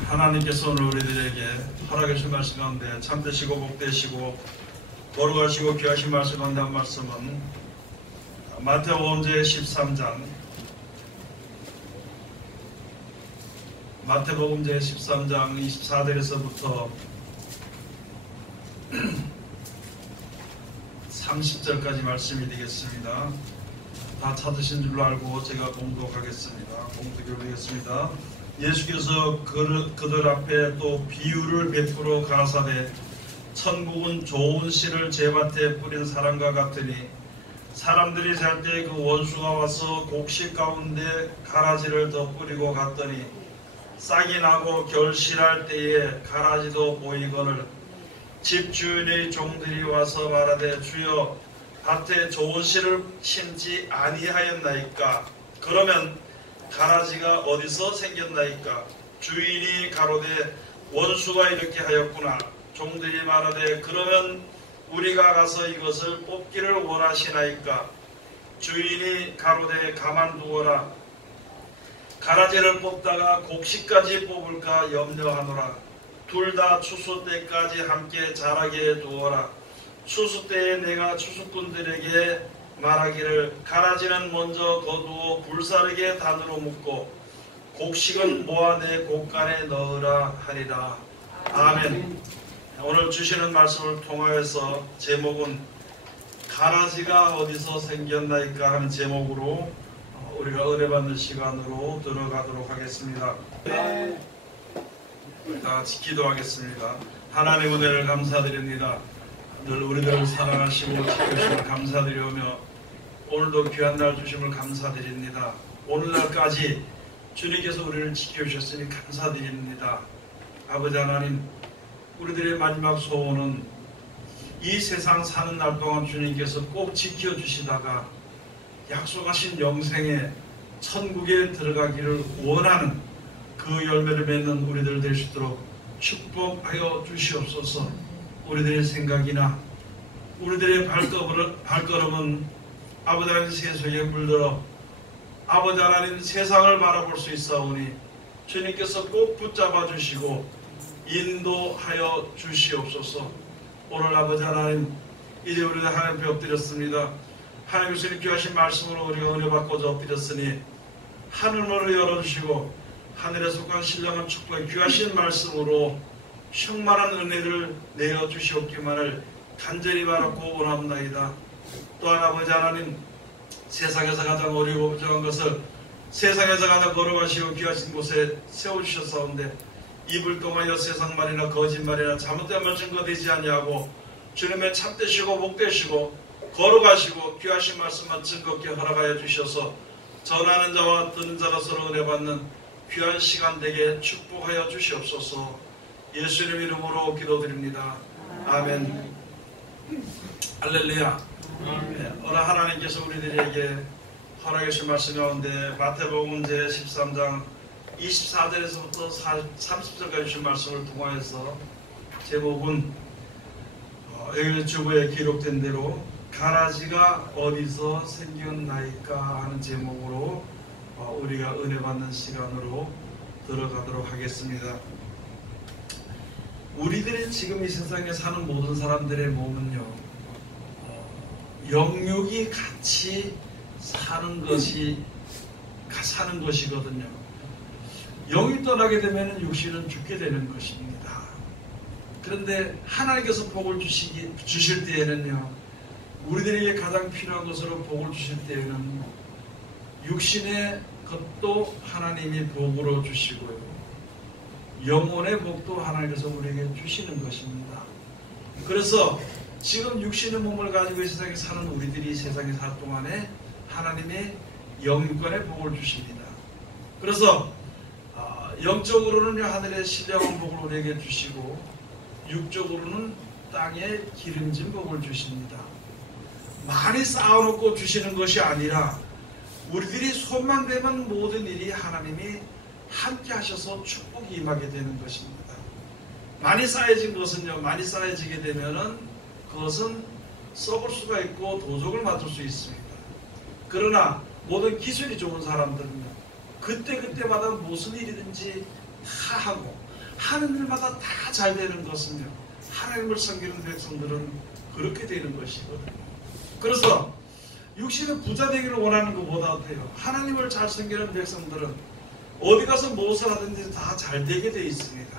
하나님께서 오늘 우리들에게 허락해 주신 말씀 가운데 참되시고 복되시고 거룩하시고 귀하신 말씀 가운데 한 말씀은 마태복음 제13장 24절에서부터 30절까지 말씀이 되겠습니다. 다 찾으신 줄로 알고 제가 봉독하겠습니다. 봉독을 하겠습니다. 예수께서 그들 앞에 또 비유를 베풀어 가라사대 천국은 좋은 씨를 제밭에 뿌린 사람과 같으니 사람들이 잘 때 그 원수가 와서 곡식 가운데 가라지를 더 뿌리고 갔더니 싹이 나고 결실할 때에 가라지도 보이거늘 집주인의 종들이 와서 말하되 주여 밭에 좋은 씨를 심지 아니하였나이까? 그러면 가라지가 어디서 생겼나이까? 주인이 가로되 원수가 이렇게 하였구나. 종들이 말하되 그러면 우리가 가서 이것을 뽑기를 원하시나이까? 주인이 가로되 가만두어라. 가라지를 뽑다가 곡식까지 뽑을까 염려하노라. 둘 다 추수 때까지 함께 자라게 두어라. 추수 때에 내가 추수꾼들에게 말하기를 가라지는 먼저 거두어 불사르게 단으로 묶고 곡식은 모아 내 곡간에 넣으라 하리라. 아멘. 오늘 주시는 말씀을 통하여서 제목은 가라지가 어디서 생겼나이까 하는 제목으로 우리가 은혜 받는 시간으로 들어가도록 하겠습니다. 다 같이 기도하겠습니다. 하나님 은혜를 감사드립니다. 늘 우리들을 사랑하시고 지켜주심을 감사드리오며 오늘도 귀한 날 주심을 감사드립니다. 오늘날까지 주님께서 우리를 지켜주셨으니 감사드립니다. 아버지 하나님, 우리들의 마지막 소원은 이 세상 사는 날 동안 주님께서 꼭 지켜주시다가 약속하신 영생의 천국에 들어가기를 원하는 그 열매를 맺는 우리들 될 수 있도록 축복하여 주시옵소서. 우리들의 생각이나 우리들의 발걸음은 아버지 하나님 세속에 물들어 아버지 하나님 세상을 바라볼 수 있사오니 주님께서 꼭 붙잡아 주시고 인도하여 주시옵소서. 오늘 아버지 하나님 이제 우리는 하나님 앞에 엎드렸습니다. 하나님 주님 귀하신 말씀으로 우리가 은혜 받고자 엎드렸으니 하늘문을 열어주시고 하늘에 속한 신령한 축복의 귀하신 말씀으로 충만한 은혜를 내어주시옵기만을 간절히 바라고 원합나이다. 또한 아버지 하나님, 세상에서 가장 어리고 부정한 것을 세상에서 가장 거룩하시고 귀하신 곳에 세워주셨사온데 입을 통하여 세상말이나 거짓말이나 잘못된 말 증거되지 아니하고 주님의 참되시고 복되시고 거룩하시고 귀하신 말씀만 즐겁게 허락하여 주셔서 전하는 자와 듣는 자로 서로 은혜 받는 귀한 시간 되게 축복하여 주시옵소서. 예수님 이름으로 기도드립니다. 아멘. 할렐루야. 오늘 하나님께서 우리들에게 허락해 주신 말씀 가운데 마태복음 제13장 24절에서부터 30절까지 주신 말씀을 통하여서 제목은 여기 주부에 기록된 대로 가라지가 어디서 생겼나이까 하는 제목으로 우리가 은혜 받는 시간으로 들어가도록 하겠습니다. 우리들이 지금 이 세상에 사는 모든 사람들의 몸은요, 영육이 같이 사는 것이거든요. 영이 떠나게 되면 육신은 죽게 되는 것입니다. 그런데 하나님께서 복을 주실 때에는요, 우리들에게 가장 필요한 것으로 복을 주실 때에는 육신의 것도 하나님이 복으로 주시고요, 영혼의 복도 하나님께서 우리에게 주시는 것입니다. 그래서 지금 육신의 몸을 가지고 이 세상에 사는 우리들이 세상에 살 동안에 하나님의 영육간의 복을 주십니다. 그래서 영적으로는 하늘의 신령한 복을 우리에게 주시고 육적으로는 땅에 기름진 복을 주십니다. 많이 쌓아놓고 주시는 것이 아니라 우리들이 손만 대면 모든 일이 하나님이 함께 하셔서 축복이 임하게 되는 것입니다. 많이 쌓여진 것은요, 많이 쌓여지게 되면은 그것은 썩을 수가 있고 도적을 맞을 수 있습니다. 그러나 모든 기술이 좋은 사람들은요, 그때그때마다 무슨 일이든지 다 하고 하는 일마다 다 잘 되는 것은요, 하나님을 섬기는 백성들은 그렇게 되는 것이거든요. 그래서 육신의 부자 되기를 원하는 것보다 어때요? 하나님을 잘 섬기는 백성들은 어디 가서 무엇을 하든지 다 잘 되게 되어 있습니다.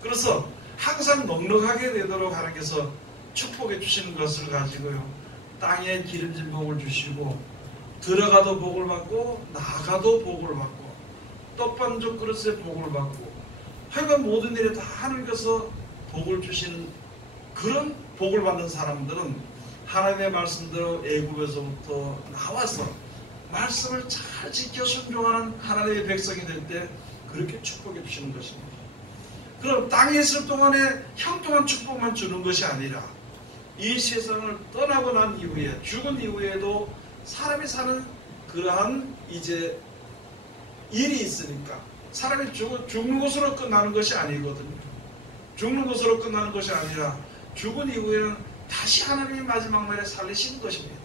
그래서 항상 넉넉하게 되도록 하나님께서 축복해 주시는 것을 가지고요, 땅에 기름진 복을 주시고 들어가도 복을 받고 나가도 복을 받고 떡반죽 그릇에 복을 받고 하여간 모든 일에 다 하나님께서 복을 주신 그런 복을 받는 사람들은 하나님의 말씀대로 애굽에서부터 나와서 말씀을 잘 지켜 순종하는 하나님의 백성이 될 때 그렇게 축복해 주시는 것입니다. 그럼 땅에 있을 동안에 형통한 축복만 주는 것이 아니라 이 세상을 떠나고 난 이후에 죽은 이후에도 사람이 사는 그러한 이제 일이 있으니까 사람이 죽는 것으로 끝나는 것이 아니거든요. 죽는 것으로 끝나는 것이 아니라 죽은 이후에는 다시 하나님이 마지막 날에 살리시는 것입니다.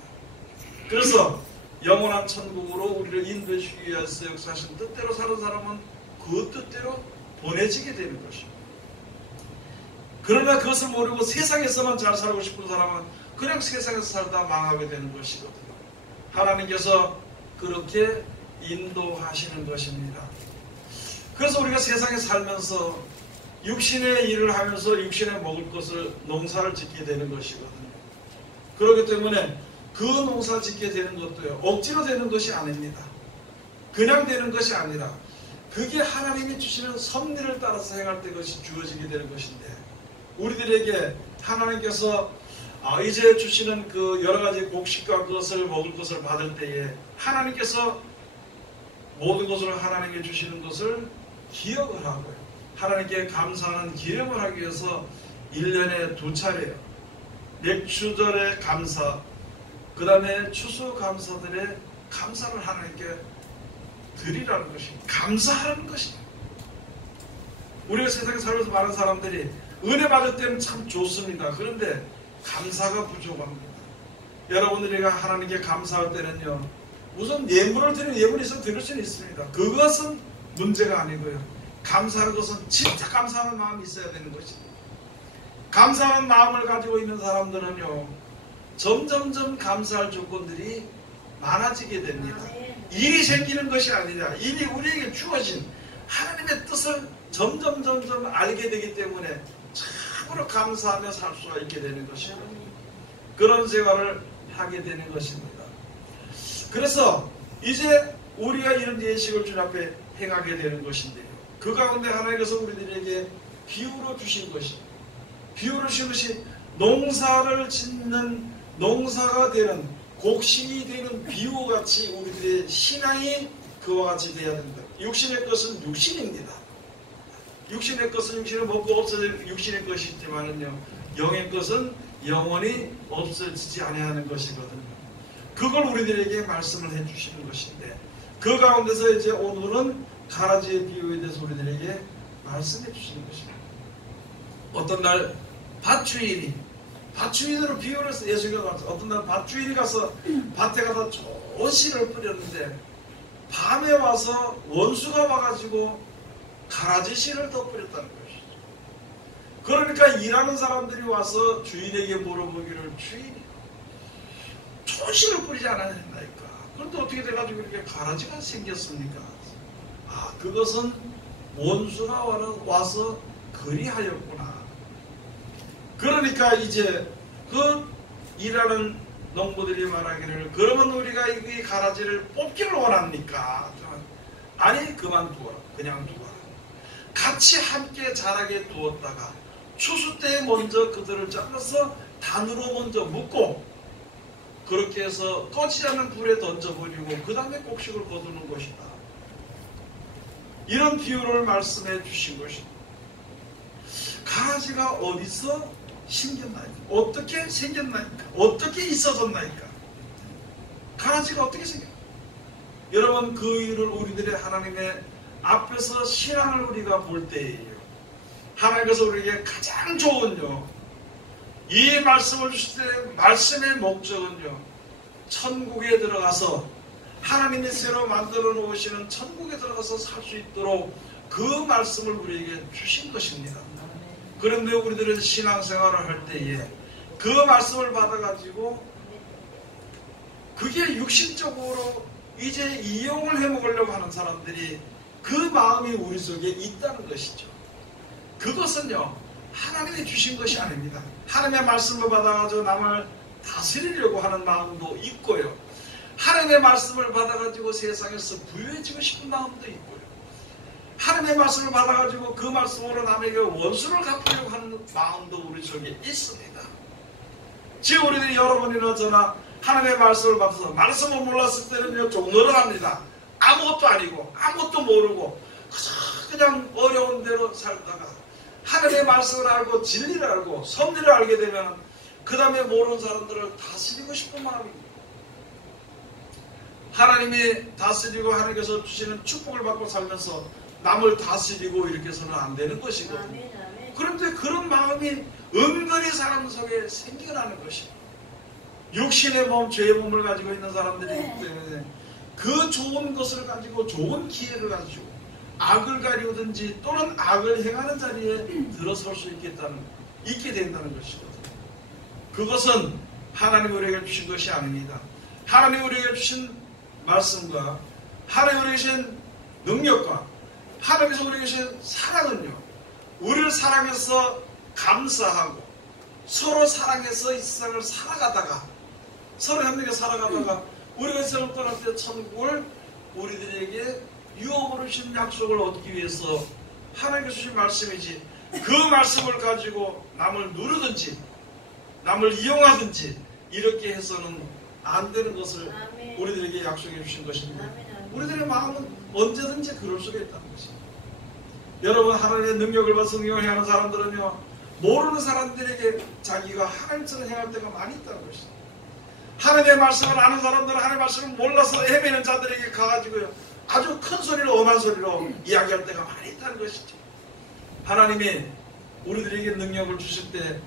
그래서 영원한 천국으로 우리를 인도해 주기 위해서 역사하신 뜻대로 사는 사람은 그 뜻대로 보내지게 되는 것입니다. 그러나 그것을 모르고 세상에서만 잘 살고 싶은 사람은 그냥 세상에서 살다 망하게 되는 것이거든요. 하나님께서 그렇게 인도하시는 것입니다. 그래서 우리가 세상에 살면서 육신의 일을 하면서 육신에 먹을 것을 농사를 짓게 되는 것이거든요. 그렇기 때문에 그 농사 짓게 되는 것도요, 억지로 되는 것이 아닙니다. 그냥 되는 것이 아니라 그게 하나님이 주시는 섭리를 따라서 행할 때 그것이 주어지게 되는 것인데, 우리들에게 하나님께서 이제 주시는 그 여러 가지 곡식과 그것을 먹을 것을 받을 때에 하나님께서 모든 것을 하나님께 주시는 것을 기억을 하고요, 하나님께 감사하는 기념을 하기 위해서 1년에 2차례요, 맥주절의 감사, 그 다음에 추수감사들의 감사를 하나님께 드리라는 것입니다. 감사하는 것입니다. 우리가 세상에 살면서 많은 사람들이 은혜 받을 때는 참 좋습니다. 그런데 감사가 부족합니다. 여러분들이 하나님께 감사할 때는요, 우선 예물을 드리는 예물이 있으면 드릴 수는 있습니다. 그것은 문제가 아니고요, 감사하는 것은 진짜 감사하는 마음이 있어야 되는 것입니다. 감사하는 마음을 가지고 있는 사람들은요, 점점점 감사할 조건들이 많아지게 됩니다. 일이 생기는 것이 아니라 일이 우리에게 주어진 하나님의 뜻을 점점 알게 되기 때문에 참으로 감사하며 살 수가 있게 되는 것이에요. 그런 생활을 하게 되는 것입니다. 그래서 이제 우리가 이런 예식을 주님 앞에 행하게 되는 것인데요, 그 가운데 하나님께서 우리들에게 비유로 주신 것이, 비유로 주신 것이 농사를 짓는, 농사가 되는, 곡식이 되는 비유같이 우리들의 신앙이 그와 같이 되어야 된다. 육신의 것은 육신입니다. 육신의 것은 육신을 먹고 없어질 육신의 것이 있지만은요, 영의 것은 영원히 없어지지 아니하는 것이거든요. 그걸 우리들에게 말씀을 해주시는 것인데, 그 가운데서 이제 오늘은 가라지의 비유에 대해서 우리들에게 말씀해 주시는 것입니다. 어떤 날 밭주인으로 비유를 해서 예수가 나왔어요. 어떤 날 밭주인이 가서 밭에 가서 좋은 씨를 뿌렸는데 밤에 와서 원수가 와가지고 가라지 씨를 더 뿌렸다는 것이죠. 그러니까 일하는 사람들이 와서 주인에게 물어보기를, 주인이 좋은 씨를 뿌리지 않았나이까? 그런데 어떻게 돼가지고 이렇게 가라지가 생겼습니까? 그것은 원수가 와서 그리하였구나. 그러니까 이제 그 일하는 농부들이 말하기를, 그러면 우리가 이 가라지를 뽑기를 원합니까? 아니, 그만두어라. 그냥 두어라. 같이 함께 자라게 두었다가 추수 때 먼저 그들을 잘라서 단으로 먼저 묶고 그렇게 해서 꺼지지 않는 불에 던져버리고 그 다음에 곡식을 거두는 것이다. 이런 비유를 말씀해 주신 것입니다. 가라지가 어디서 생겼나이까? 어떻게 생겼나이까? 어떻게 있어졌나이까? 가라지가 어떻게 생겼나이까? 여러분, 그 일을 우리들의 하나님의 앞에서 신앙을 우리가 볼 때예요. 하나님께서 우리에게 가장 좋은요, 이 말씀을 주실 때 말씀의 목적은요, 천국에 들어가서 하나님이 새로 만들어 놓으시는 천국에 들어가서 살 수 있도록 그 말씀을 우리에게 주신 것입니다. 그런데 우리들은 신앙생활을 할 때에 그 말씀을 받아가지고 그게 육신적으로 이제 이용을 해먹으려고 하는 사람들이 그 마음이 우리 속에 있다는 것이죠. 그것은요, 하나님이 주신 것이 아닙니다. 하나님의 말씀을 받아가지고 남을 다스리려고 하는 마음도 있고요. 하나님의 말씀을 받아가지고 세상에서 부유해지고 싶은 마음도 있고요. 하나님의 말씀을 받아가지고 그 말씀으로 남에게 원수를 갚으려고 하는 마음도 우리 속에 있습니다. 지금 우리들이 여러분이나 저나 하나님의 말씀을 받아서 말씀을 몰랐을 때는요, 종노릇합니다. 아무것도 아니고 아무것도 모르고 그냥 어려운 대로 살다가 하나님의 말씀을 알고 진리를 알고 섭리를 알게 되면 그 다음에 모르는 사람들을 다스리고 싶은 마음입니다. 하나님이 다스리고 하나님께서 주시는 축복을 받고 살면서 남을 다스리고 이렇게 해서는 안 되는 것이거든요. 그런데 그런 마음이 은근히 사람 속에 생겨나는 것입니다. 육신의 몸, 죄의 몸을 가지고 있는 사람들이 있기 때문에 그 좋은 것을 가지고 좋은 기회를 가지고 악을 가리우든지 또는 악을 행하는 자리에 들어설 수 있게 된다는 것이거든요. 그것은 하나님이 우리에게 주신 것이 아닙니다. 하나님이 우리에게 주신 말씀과 하나님이 우리에게 주신 능력과 하나님께서 우리에게 주신 사랑은요, 우리를 사랑해서 감사하고 서로 사랑해서 이 세상을 살아가다가 서로 협력해 살아가다가 우리가 이 세상을 떠날 때 천국을 우리들에게 유업으로 주신 약속을 얻기 위해서 하나님께서 주신 말씀이지, 그 말씀을 가지고 남을 누르든지 남을 이용하든지 이렇게 해서는 안 되는 것을 우리들에게 약속해 주신 것입니다. 우리들의 마음은 언제든지 그럴 수가 있다는 것입니다. 여러분, 하나님의 능력을 받아서 능력을 행하는 사람들은요, 모르는 사람들에게 자기가 하나님처럼 행할 때가 많이 있다는 것입니다. 하나님의 말씀을 아는 사람들은 하나님의 말씀을 몰라서 헤매는 자들에게 가가지고요, 아주 큰 소리로 엄한 소리로 이야기할 때가 많이 있다는 것이죠. 하나님이 우리들에게 능력을 주실 때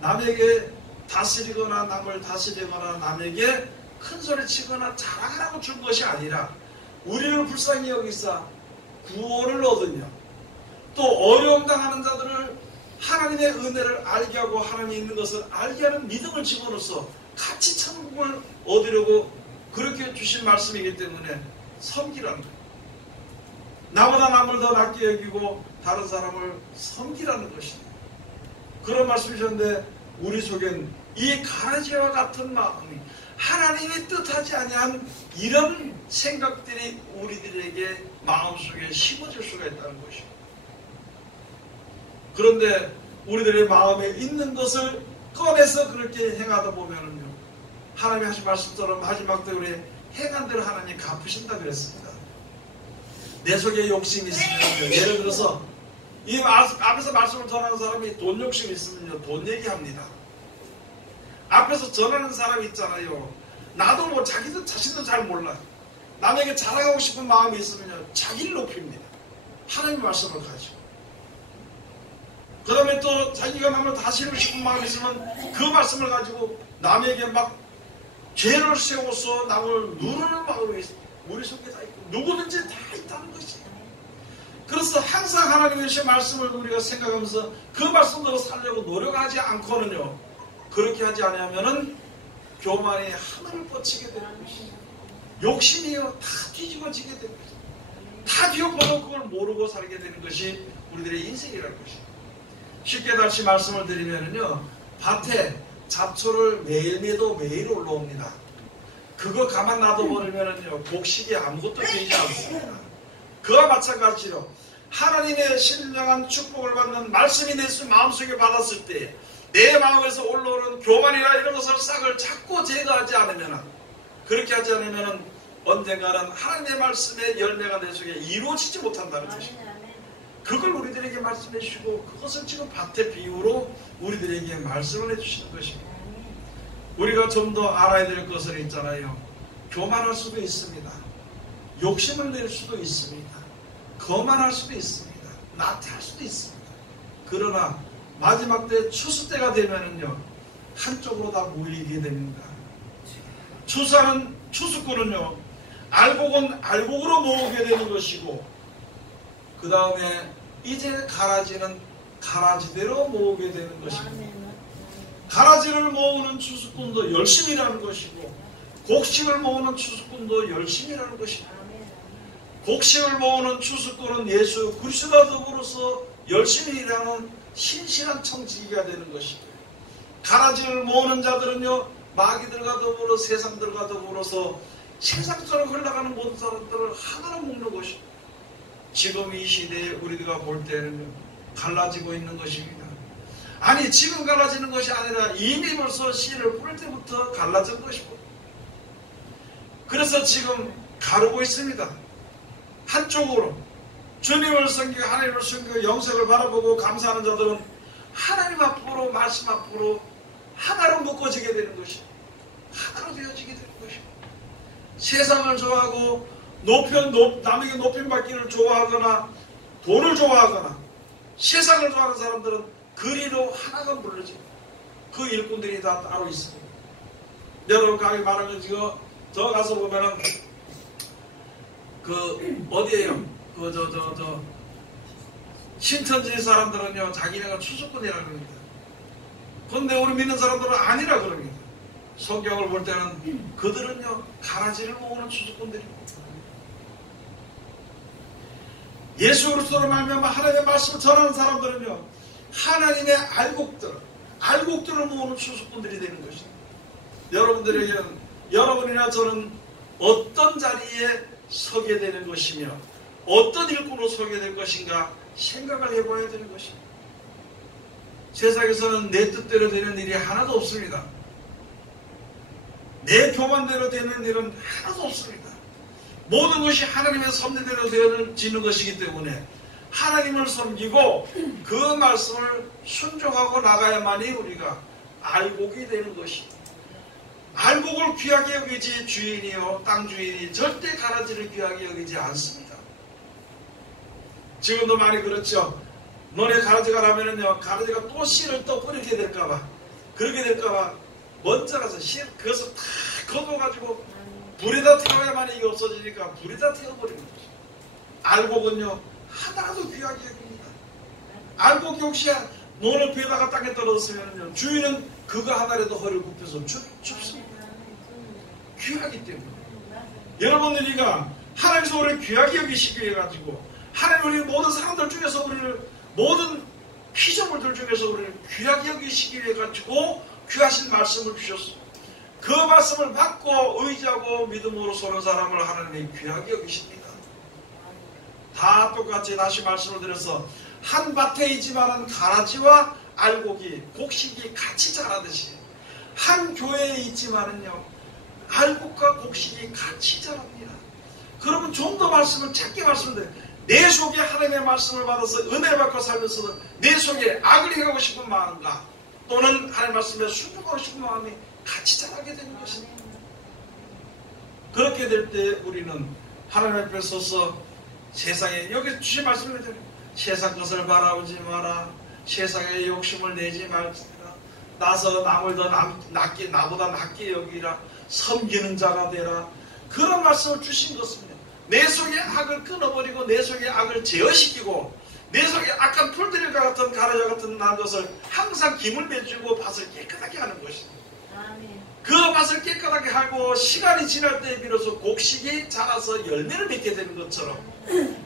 남에게 다스리거나 남을 다스리거나 남에게 큰 소리 치거나 자랑하라고 준 것이 아니라 우리를 불쌍히 여기사 구원을 얻으며 또 어려움 당하는 자들을 하나님의 은혜를 알게 하고 하나님이 있는 것을 알게 하는 믿음을 집어넣어서 같이 천국을 얻으려고 그렇게 주신 말씀이기 때문에 섬기라는 거예요. 나보다 남을 더 낫게 여기고 다른 사람을 섬기라는 것입니다. 그런 말씀이셨는데 우리 속엔 이 가라지와 같은 마음이 하나님이 뜻하지 아니한 이런 생각들이 우리들에게 마음속에 심어질 수가 있다는 것입니다. 그런데 우리들의 마음에 있는 것을 꺼내서 그렇게 행하다 보면은요, 하나님이 하신 말씀처럼 마지막 때 우리 행한 대로 하나님 갚으신다 그랬습니다. 내 속에 욕심이 있으면, 예를 들어서 이 앞에서 말씀을 전하는 사람이 돈 욕심이 있으면요, 돈 얘기합니다. 앞에서 전하는 사람이 있잖아요. 나도 뭐 자신도 잘 몰라요. 남에게 자랑하고 싶은 마음이 있으면요, 자기를 높입니다. 하나님의 말씀을 가지고. 그 다음에 또 자기가 남을 다스리고 싶은 마음이 있으면 그 말씀을 가지고 남에게 막 죄를 세워서 남을 누르는 마음이 우리 속에 다 있고 누구든지 다 있다는 것이에요. 그래서 항상 하나님의 말씀을 우리가 생각하면서 그 말씀대로 살려고 노력하지 않고는요, 그렇게 하지 않으면은 교만이 하늘을 뻗치게 되는 것이에요. 욕심이요, 다 뒤집어지게 되는 것이에요. 다 뒤엎어도 그걸 모르고 살게 되는 것이 우리들의 인생이라는 것이에요. 쉽게 다시 말씀을 드리면은요, 밭에 잡초를 매일 올라옵니다. 그거 가만 놔둬버리면은요, 곡식이 아무것도 되지 않습니다. 그와 마찬가지로 하나님의 신령한 축복을 받는 말씀이 내 마음속에 받았을 때 내 마음에서 올라오는 교만이나 이런 것을 싹을 자꾸 제거하지 않으면, 그렇게 하지 않으면 언젠가는 하나님의 말씀의 열매가 내 속에 이루어지지 못한다는 것입니다. 그걸 우리들에게 말씀해 주시고 그것을 지금 밭의 비유로 우리들에게 말씀을 해주시는 것입니다. 우리가 좀 더 알아야 될 것은 있잖아요. 교만할 수도 있습니다. 욕심을 낼 수도 있습니다. 거만할 수도 있습니다. 나태할 수도 있습니다. 그러나 마지막 때 추수 때가 되면은요, 한쪽으로 다 몰리게 됩니다. 추수꾼은요, 알곡은 알곡으로 모으게 되는 것이고, 그 다음에 이제 가라지는 가라지대로 모으게 되는 것입니다. 가라지를 모으는 추수꾼도 열심히 일하는 것이고 곡식을 모으는 추수꾼도 열심히 일하는 것입니다. 곡식을 모으는 추수꾼은 예수 그리스도와 더불어서 열심히 일하는 신실한 청지기가 되는 것이고 가라지를 모으는 자들은요 마귀들과 더불어 세상들과 더불어서 세상처럼 흘러가는 모든 사람들을 하나로 묶는 것이고 지금 이 시대에 우리가 볼 때는 갈라지고 있는 것입니다. 아니 지금 갈라지는 것이 아니라 이미 벌써 씨를 뿌릴 때부터 갈라진 것이고 그래서 지금 가르고 있습니다. 한쪽으로 주님을 섬기고 하나님을 섬기고 영생을 바라보고 감사하는 자들은 하나님 앞으로 말씀 앞으로 하나로 묶어지게 되는 것이고 하나로 되어지게 되는 것이고 세상을 좋아하고 남에게 높임받기를 좋아하거나 돈을 좋아하거나 세상을 좋아하는 사람들은 그리로 하나가 물러지고 그 일꾼들이 다 따로 있습니다. 여러분 가게 말하는 지금 저 가서 보면은 그 어디에요? 신천지 사람들은요 자기네가 추수꾼이라고 합니다. 그런데 우리 믿는 사람들은 아니라 그럽니다. 성경을 볼 때는 그들은요 가라지를 모으는 추수꾼들입니다. 예수 그리스도로 말미암아 하나님의 말씀을 전하는 사람들은요 하나님의 알곡들을 모으는 추수꾼들이 되는 것입니다. 여러분들에게는 여러분이나 저는 어떤 자리에 서게 되는 것이며 어떤 일꾼으로 서게 될 것인가 생각을 해봐야 되는 것입니다. 세상에서는 내 뜻대로 되는 일이 하나도 없습니다. 내 교만대로 되는 일은 하나도 없습니다. 모든 것이 하나님의 섭리대로 되어지는 것이기 때문에 하나님을 섬기고 그 말씀을 순종하고 나가야만이 우리가 알곡이 되는 것입니다. 알곡을 귀하게 여기지 주인이요 땅 주인이 절대 가라지를 귀하게 여기지 않습니다. 지금도 많이 그렇죠. 너네 가라지가 라면은요 가라지가 또 씨를 또 뿌리게 될까봐 그렇게 될까봐 먼저 가서 그것을 다 걷어가지고 불에다 태워야만 이게 없어지니까 불에다 태워버리는 거죠. 알곡은요 하나도 귀하게 여깁니다. 알곡이 혹시 논을 베다가 땅에 떨어졌으면요 주인은 그거 하나라도 허리를 굽혀서 줍습니다. 귀하기 때문에 여러분들이가 하나님께서 우리를 귀하게 여기시기 위해 가지고 하나님 우리 모든 사람들 중에서 우리를 모든 피조물들 중에서 우리를 귀하게 여기시기 위해 가지고 귀하신 말씀을 주셨습니다. 그 말씀을 받고 의지하고 믿음으로 서는 사람을 하나님이 귀하게 여기십니다. 다 똑같이 다시 말씀을 드려서 한 밭에 있지만은 가라지와 알곡이 곡식이 같이 자라듯이 한 교회에 있지만은요 알곡과 곡식이 같이 자랍니다. 그러면 좀 더 말씀을 짧게 말씀드려요. 내 속에 하나님의 말씀을 받아서 은혜를 받고 살면서도 내 속에 악을 행하고 싶은 마음과 또는 하나님의 말씀에 순종하고 싶은 마음이 같이 자라게 되는 것입니다. 그렇게 될 때 우리는 하나님 앞에 서서 세상에 여기 주신 말씀을 세상 것을 바라보지 마라. 세상에 욕심을 내지 말지라. 나서 남을 더 나보다 낫게 여기라. 섬기는 자가 되라. 그런 말씀을 주신 것입니다. 내 속에 악을 끊어버리고 내 속에 악을 제어시키고 내 속에 악한 풀들과 같은 가라지와 같은 난 것을 항상 김을 내주고 밭을 깨끗하게 하는 것입니다. 그 밭을 깨끗하게 하고 시간이 지날 때에 비로소 곡식이 자라서 열매를 맺게 되는 것처럼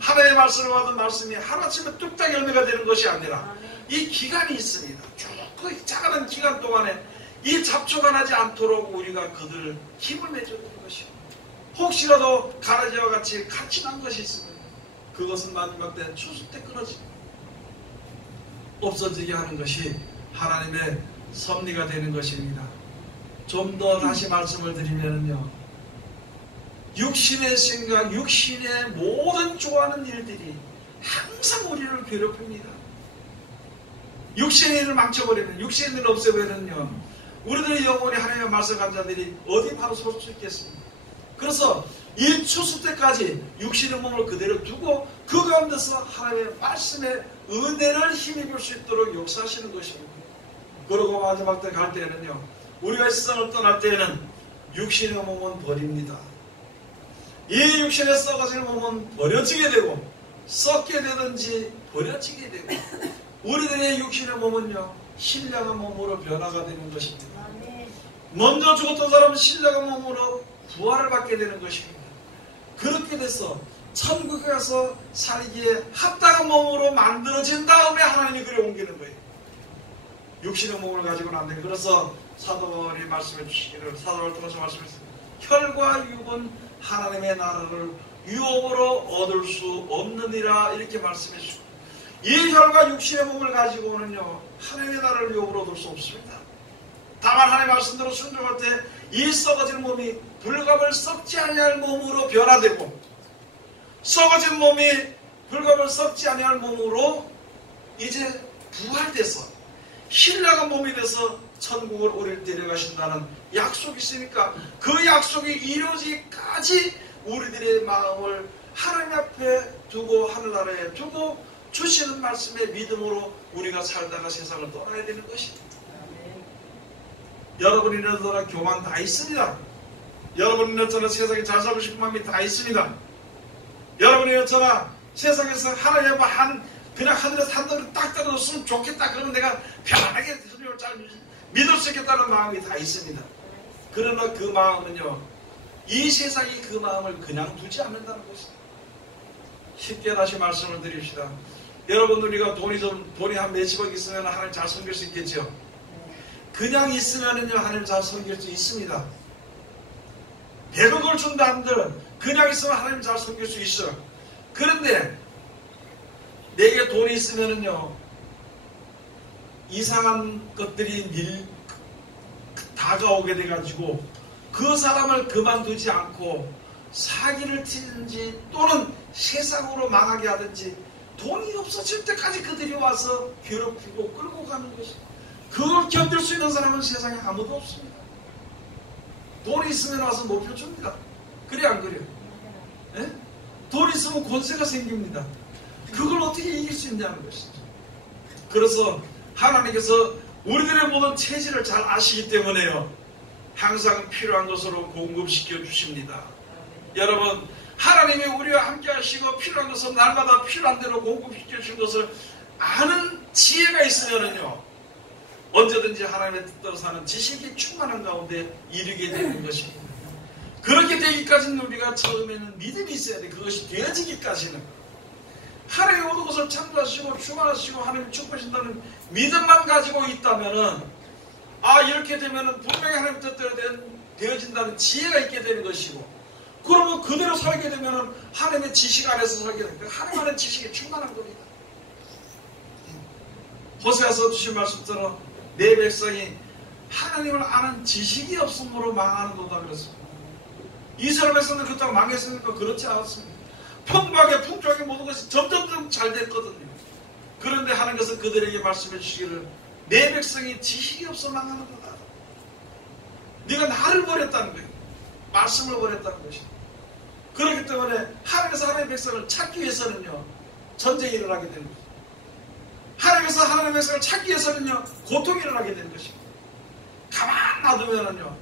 하나님의 말씀을 받은 말씀이 하루아침에 뚝딱 열매가 되는 것이 아니라 이 기간이 있습니다. 쭉 그 작은 기간 동안에 이 잡초가 나지 않도록 우리가 그들을 힘을 내줘야 되는 것이고 혹시라도 가라지와 같이 난 것이 있으면 그것은 마지막 때 추수 때 끊어지고 없어지게 하는 것이 하나님의 섭리가 되는 것입니다. 좀 더 다시 말씀을 드리면요 육신의 생각, 육신의 모든 좋아하는 일들이 항상 우리를 괴롭힙니다. 육신의 일을 망쳐버리면, 육신의 일을 없애버리면요 우리들의 영혼이 하나님의 말씀 간 자들이 어디 바로 설 수 있겠습니까? 그래서 이 추수 때까지 육신의 몸을 그대로 두고 그 가운데서 하나님의 말씀의 은혜를 힘입을 수 있도록 역사하시는 것입니다. 그러고 마지막 때 갈 때는요 우리가 이 세상을 떠날 때에는 육신의 몸은 버립니다. 이 육신에 썩어질 몸은 버려지게 되고 썩게 되든지 버려지게 되고 우리들의 육신의 몸은요 신령한 몸으로 변화가 되는 것입니다. 먼저 죽었던 사람은 신령한 몸으로 부활을 받게 되는 것입니다. 그렇게 돼서 천국에 가서 살기에 합당한 몸으로 만들어진 다음에 하나님이 그래 옮기는 거예요. 육신의 몸을 가지고는 안 돼요. 그래서 사도바울이 말씀해 주시기를, 사도바울 통해서 말씀했습니다. 혈과 육은 하나님의 나라를 유업으로 얻을 수 없느니라 이렇게 말씀해 주시고, 이 혈과 육신의 몸을 가지고는요 하나님의 나라를 유업으로 얻을 수 없습니다. 다만 하나님의 말씀대로 순종할 때 이 썩어진 몸이 불갑을 썩지 아니할 몸으로 변화되고, 썩어진 몸이 불갑을 썩지 아니할 몸으로 이제 부활돼서 신령한 몸이 돼서 천국을 우리를 데려가신다는 약속이 있으니까 그 약속이 이루어지기까지 우리들의 마음을 하나님 앞에 두고 하늘나라에 두고 주시는 말씀의 믿음으로 우리가 살다가 세상을 떠나야 되는 것입니다. 여러분이 이러더라 교만 다 있습니다. 여러분이 이러더라 세상에 잘 살고 싶은 마음이 다 있습니다. 여러분이 이러더라 세상에서 하나님 앞에 그냥 하늘에서 한 dol을 딱 떨어졌으면 좋겠다. 그러면 내가 편안하게 하나님을 잘 믿을 수 있겠다는 마음이 다 있습니다. 그러나 그 마음은요 이 세상이 그 마음을 그냥 두지 않는다는 것입니다. 쉽게 다시 말씀을 드립시다. 여러분 우리가 돈이 한 몇십억 있으면 하나님 잘 섬길 수 있겠죠. 그냥 있으면은요 하나님 잘 섬길 수 있습니다. 100억을 준다 한들 그냥 있으면 하나님 잘 섬길 수 있어요. 그런데 내게 돈이 있으면은요 이상한 것들이 다가오게 돼가지고 그 사람을 그만두지 않고 사기를 치든지 또는 세상으로 망하게 하든지 돈이 없어질 때까지 그들이 와서 괴롭히고 끌고 가는 것입니다. 그걸 견딜 수 있는 사람은 세상에 아무도 없습니다. 돈이 있으면 와서 높여줍니다. 그래 안 그래요? 네? 돈 있으면 권세가 생깁니다. 그걸 어떻게 이길 수 있냐는 것이죠. 그래서 하나님께서 우리들의 모든 체질을 잘 아시기 때문에요 항상 필요한 것으로 공급시켜 주십니다. 여러분 하나님이 우리와 함께 하시고 필요한 것을 날마다 필요한 대로 공급시켜 주신 것을 아는 지혜가 있으면은요 언제든지 하나님의 뜻대로 사는 지식이 충만한 가운데 이르게 되는 것입니다. 그렇게 되기까지는 우리가 처음에는 믿음이 있어야 돼. 그것이 되어지기까지는 하나님의 모든 것을 창조하시고 충만하시고 하나님이 축복하신다는 믿음만 가지고 있다면은 이렇게 되면은 분명히 하나님의 뜻대로 되어진다는 지혜가 있게 되는 것이고, 그러면 그대로 살게 되면은 하나님의 지식 안에서 살게 됩니다. 하나님 안에 지식이 충만한 겁니다. 호세아서 주신 말씀처럼 내 백성이 하나님을 아는 지식이 없음으로 망하는도다 그랬습니다. 이스라엘 백성들 그렇다고 망했습니까? 그렇지 않았습니다. 풍부하게 풍족하게 모든 것이 점점 잘 됐거든요. 그런데 하나님께서 그들에게 말씀해 주시기를 내 백성이 지식이 없어 망하는 거다. 네가 나를 버렸다는 거예요. 말씀을 버렸다는 것입니다. 그렇기 때문에 하나님께서 하나님의 백성을 찾기 위해서는요 전쟁이 일어나게 되는 거죠. 하나님께서 하나님의 백성을 찾기 위해서는요 고통이 일어나게 되는 것입니다. 가만 놔두면은요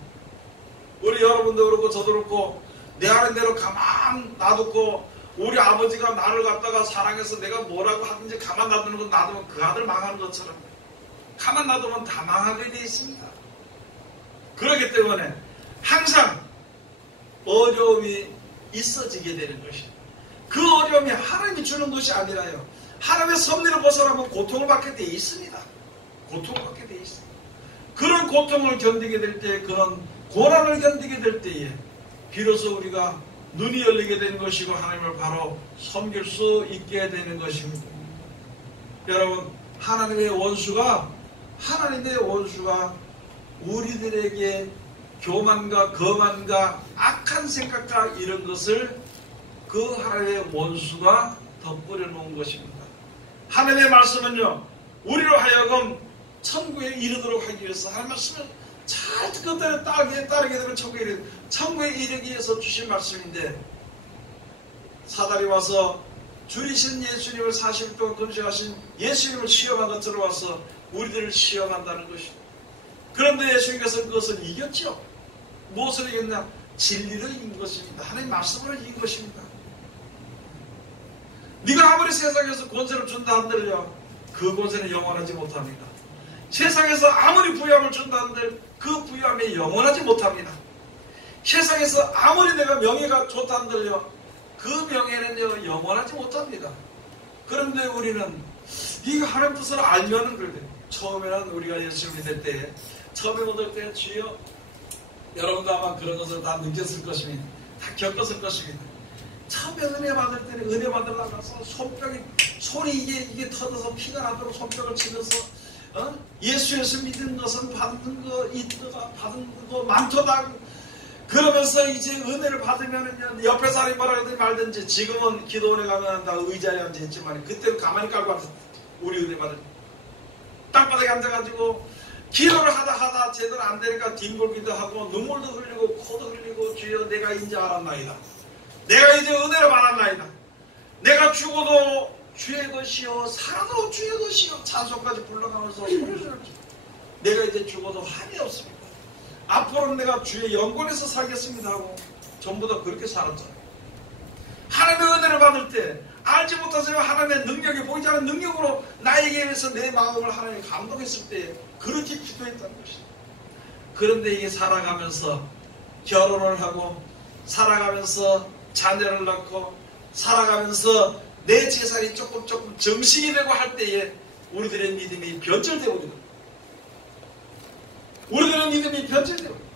우리 여러분도 그렇고 저도 그렇고 내 하는 대로 가만 놔두고 우리 아버지가 나를 갖다가 사랑해서 내가 뭐라고 하든지 가만 놔두는 건 놔두면 그 아들 망하는 것처럼 가만 놔두면 다 망하게 되어 있습니다. 그렇기 때문에 항상 어려움이 있어지게 되는 것입니다. 그 어려움이 하나님이 주는 것이 아니라요 하나님의 섭리를 벗어나면 고통을 받게 되어 있습니다. 고통을 받게 되어 있습니다. 그런 고통을 견디게 될 때, 그런 고난을 견디게 될 때에 비로소 우리가 눈이 열리게 되는 것이고 하나님을 바로 섬길 수 있게 되는 것입니다. 여러분 하나님의 원수가 우리들에게 교만과 거만과 악한 생각과 이런 것을 그 하나님의 원수가 덧뿌려 놓은 것입니다. 하나님의 말씀은요 우리로 하여금 천국에 이르도록 하기 위해서 하나님의 말씀을 잘 그때를 따르게 되면 천국에 이르기 위해서 주신 말씀인데, 사단이 와서 줄이신 예수님을 40일 동안 금식하신 예수님을 시험한 것처럼 와서 우리들을 시험한다는 것입니다. 그런데 예수님께서 그것을 이겼죠. 무엇을 이겼냐? 진리를 이긴 것입니다. 하나님 말씀으로 이긴 것입니다. 네가 아무리 세상에서 권세를 준다 한들요, 그 권세는 영원하지 못합니다. 세상에서 아무리 부유함을 준다 한들 그 부유함이 영원하지 못합니다. 세상에서 아무리 내가 명예가 좋다 한들요, 그 명예는요 영원하지 못합니다. 그런데 우리는 이 하나님 뜻을 알면은 그래. 처음에는 우리가 예수를 믿을 때, 처음에 얻을 때 주여, 여러분도 아마 그런 것을 다 느꼈을 것입니다. 다 겪었을 것입니다. 처음에 은혜 받을 때는 은혜 받으러 나가서 손이 이게 터져서 피가 나도록 손뼉을 치면서 예수 믿는 것은 받는 거 있다가 받은 거 많도다. 그러면서 이제 은혜를 받으면은 옆에 사람이 뭐라 하든 말든지, 지금은 기도원에 가면 다 의자에 앉아 있지만 그때는 가만히 깔고 앉았어. 우리 은혜 받을 때 땅바닥에 앉아가지고 기도를 하다 제대로 안 되니까 뒹굴기도 하고 눈물도 흘리고 코도 흘리고, 주여 내가 이제 알았나이다. 내가 이제 은혜를 받았나이다. 내가 죽어도 주의 것이요 살아도 주의 것이요 찬송까지 불러가면서 소리를 질렀죠. 내가 이제 죽어도 한이 없습니다. 앞으로는 내가 주의 영권에서 살겠습니다 하고 전부 다 그렇게 살았잖아요. 하나님의 은혜를 받을 때 알지 못하세요. 하나님의 능력이 보이지 않는 능력으로 나에게 의해서 내 마음을 하나님이 감동했을 때 그렇게 기도했다는 것이죠. 그런데 이게 살아가면서 결혼을 하고 살아가면서 자녀를 낳고 살아가면서 내 재산이 조금 정식이 되고 할 때에 우리들의 믿음이 변절되고 있는 거예요. 우리들의 믿음이 변절되고 있는 거예요.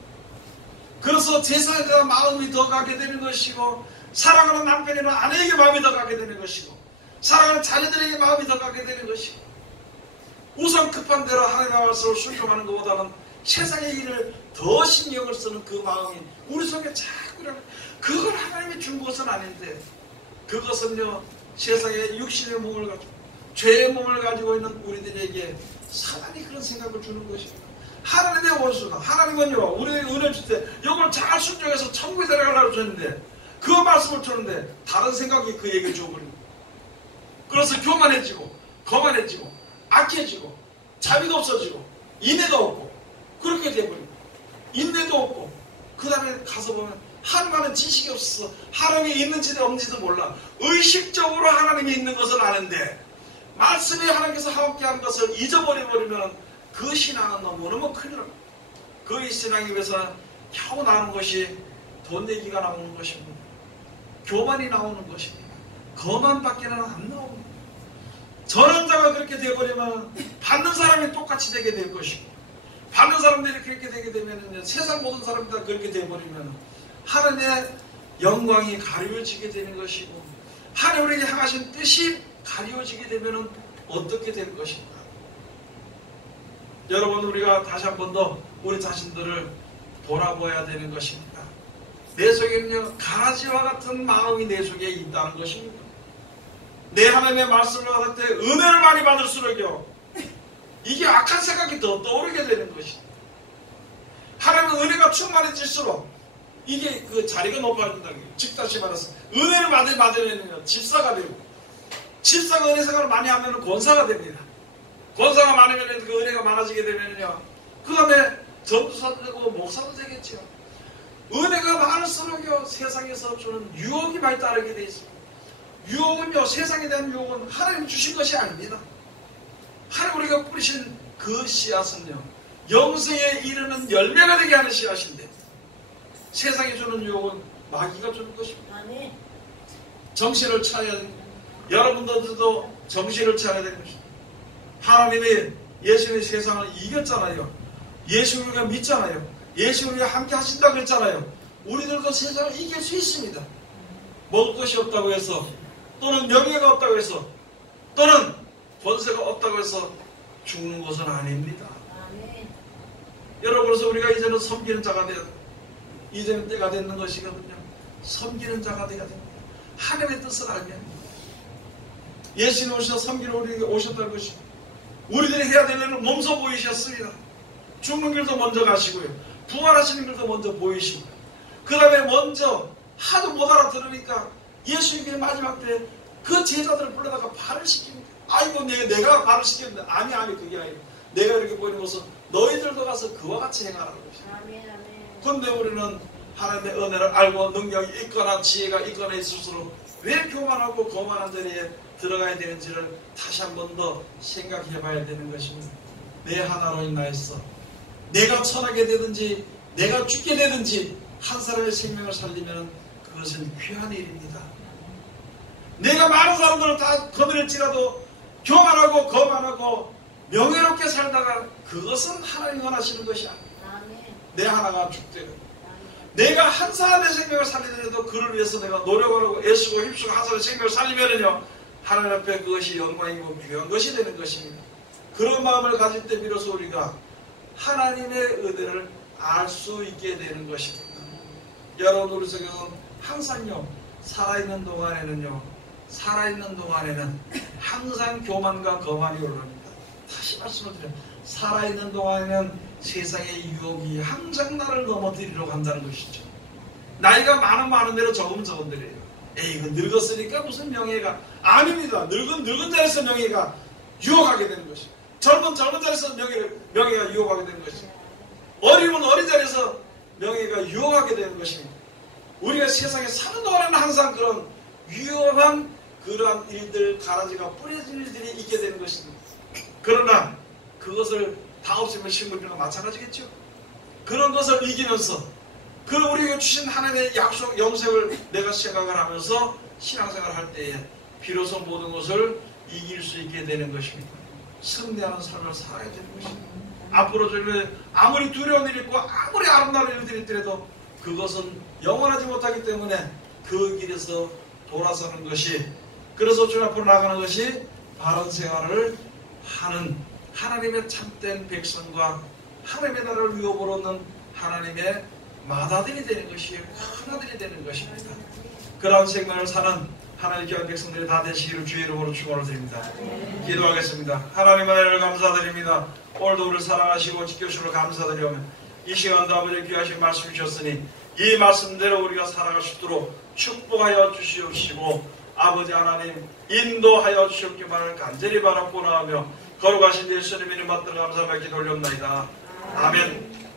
그래서 재산에 대한 마음이 더 가게 되는 것이고, 사랑하는 남편이나 아내에게 마음이 더 가게 되는 것이고, 사랑하는 자녀들에게 마음이 더 가게 되는 것이고, 우선 급한 대로 하나님의 말씀을 순종하는 것보다는 세상의 일을 더 신경을 쓰는 그 마음이 우리 속에 자꾸 일어나요. 그걸 하나님이 준 것은 아닌데, 그것은요 세상의 육신의 몸을 가지고 죄의 몸을 가지고 있는 우리들에게 사단이 그런 생각을 주는 것입니다. 하나님의 원수가, 하나님은요 우리에게 은혜를 줄 때 이걸 잘 순종해서 천국에 데려가려고 줬는데, 그 말씀을 줬는데 다른 생각이 그에게 줘버립니다. 그래서 교만해지고 거만해지고 악해지고 자비도 없어지고 인내도 없고 그렇게 돼버립니다. 인내도 없고, 그 다음에 가서 보면 하나님은 지식이 없어서 하나님이 있는지도 없는지도 몰라. 의식적으로 하나님이 있는 것은 아는데 말씀이 하나님께서 함께한 것을 잊어버려버리면 그 신앙은 너무너무 큰일 납니다. 그 신앙이 위해서 겨우 나오는 것이 돈 얘기가 나오는 것입니다. 교만이 나오는 것입니다. 거만밖에는 안 나옵니다. 저런 자가 그렇게 되어버리면 받는 사람이 똑같이 되게 될 것이고, 받는 사람들이 그렇게 되게 되면 세상 모든 사람이 다 그렇게 되어버리면 하나님의 영광이 가려지게 되는 것이고, 하나님 우리에게 향하신 뜻이 가려지게 되면 어떻게 될 것인가. 여러분, 우리가 다시 한 번 더 우리 자신들을 돌아보아야 되는 것입니다. 내 속에는요 가라지와 같은 마음이 내 속에 있다는 것입니다. 내 하나님의 말씀을 받을 때 은혜를 많이 받을수록요 이게 악한 생각이 더 떠오르게 되는 것입니다. 하나님의 은혜가 충만해질수록 이게 그 자리가 높아진다는 거예요. 즉 다시 말해서 은혜를 받으면 집사가 되고, 집사가 은혜 생활을 많이 하면 권사가 됩니다. 권사가 많으면 그 은혜가 많아지게 되면요 그 다음에 전도사도 되고 목사도 되겠죠. 은혜가 많을수록요 세상에서 주는 유혹이 많이 따르게 되어 있습니다. 유혹은요, 세상에 대한 유혹은 하나님 주신 것이 아닙니다. 하나님 우리가 뿌리신 그 씨앗은요 영생에 이르는 열매가 되게 하는 씨앗인데, 세상이 주는 유혹은 마귀가 주는 것입니다. 아멘. 정신을 차려야 됩니다. 여러분들도 정신을 차려야 되는 것입니다. 하나님이 예수님의 세상을 이겼잖아요. 예수 우리가 믿잖아요. 예수 우리가 함께 하신다고 했잖아요. 우리들도 세상을 이길 수 있습니다. 먹을 것이 없다고 해서, 또는 명예가 없다고 해서, 또는 권세가 없다고 해서 죽는 것은 아닙니다. 아멘. 여러분, 그래서 우리가 이제는 섬기는 자가 되어야 됩니다. 이제는 때가 되는 것이거든요. 섬기는 자가 되어야 됩니다. 하나님의 뜻을 알면 예수님 오셔서 섬기러 우리에게 오셨다는 것입니다. 우리들이 해야 될 일은 몸소 보이셨습니다. 죽는 길도 먼저 가시고요, 부활하시는 길도 먼저 보이시고, 그 다음에 먼저 하도 못 알아들으니까 예수님의 마지막 때 그 제자들을 불러다가 발을 시킵니다. 아이고 내가 발을 시켰는데, 아니 그게 아니고 내가 이렇게 보이는 것은 너희들도 가서 그와 같이 행하라는 것입니다. 그런데 우리는 하나님의 은혜를 알고 능력이 있거나 지혜가 있거나 있을수록 왜 교만하고 거만한 자리에 들어가야 되는지를 다시 한 번 더 생각해 봐야 되는 것입니다. 내 하나로 인하여서 내가 천하게 되든지 내가 죽게 되든지 한 사람의 생명을 살리면 그것은 귀한 일입니다. 내가 많은 사람들을 다 거느릴지라도 교만하고 거만하고 명예롭게 살다가 그것은 하나님 원하시는 것이야. 내 하나가 죽되고 내가 한 사람의 생명을 살리더라도 그를 위해서 내가 노력을 하고 애쓰고 힘쓰고 한 사람의 생명을 살리면은요 하나님 앞에 그것이 영광이고 귀한 것이 되는 것입니다. 그런 마음을 가질 때 비로소 우리가 하나님의 은혜를 알 수 있게 되는 것입니다. 여러분 우리 속에는 항상요 살아있는 동안에는 항상 교만과 거만이 올라옵니다. 다시 말씀을 드려요. 살아있는 동안에는 세상의 유혹이 항상 나를 넘어뜨리려고 한다는 것이죠. 나이가 많은 대로 적은 대로예요. 에이 이거 늙었으니까 무슨 명예가 아닙니다. 늙은 자리에서 명예가 유혹하게 되는 것이죠. 젊은 자리에서 명예가 유혹하게 되는 것이죠. 어리면 어린 자리에서 명예가 유혹하게 되는 것입니다. 우리가 세상에 사는 동안에는 항상 그런 위험한 그러한 일들, 가라지가 뿌려질 일들이 있게 되는 것입니다. 그러나 그것을 다 없애면 식물이랑 마찬가지겠죠. 그런 것을 이기면서 우리에게 주신 하나님의 약속, 영생을 내가 생각을 하면서 신앙생활을 할 때에 비로소 모든 것을 이길 수 있게 되는 것입니다. 승리하는 삶을 살아야 되는 것입니다. 앞으로 저희는 아무리 두려운 일이 있고 아무리 아름다운 일들이 있더라도 그것은 영원하지 못하기 때문에 그 길에서 돌아서는 것이 그래서 주님 앞으로 나가는 것이 바른 생활을 하는 하나님의 참된 백성과 하나님의 나라를 위협으로 얻는 하나님의 맏아들이 되는 것이 큰아들이 되는 것입니다. 그러한 생활을 사는 하나님의 귀한 백성들이 다 되시기를 주의 이름으로 축원을 드립니다. 기도하겠습니다. 하나님의 은혜를 감사드립니다. 오늘도 우리를 사랑하시고 지켜주시고 감사드리오며 이 시간도 아버지 귀하신 말씀 주셨으니 이 말씀대로 우리가 살아갈 수 있도록 축복하여 주시옵시고 아버지 하나님 인도하여 주시옵기만을 간절히 바라고 나오며 거룩하신 예수님 이름 받들어 감사하며 기도 올렸나이다. 아멘.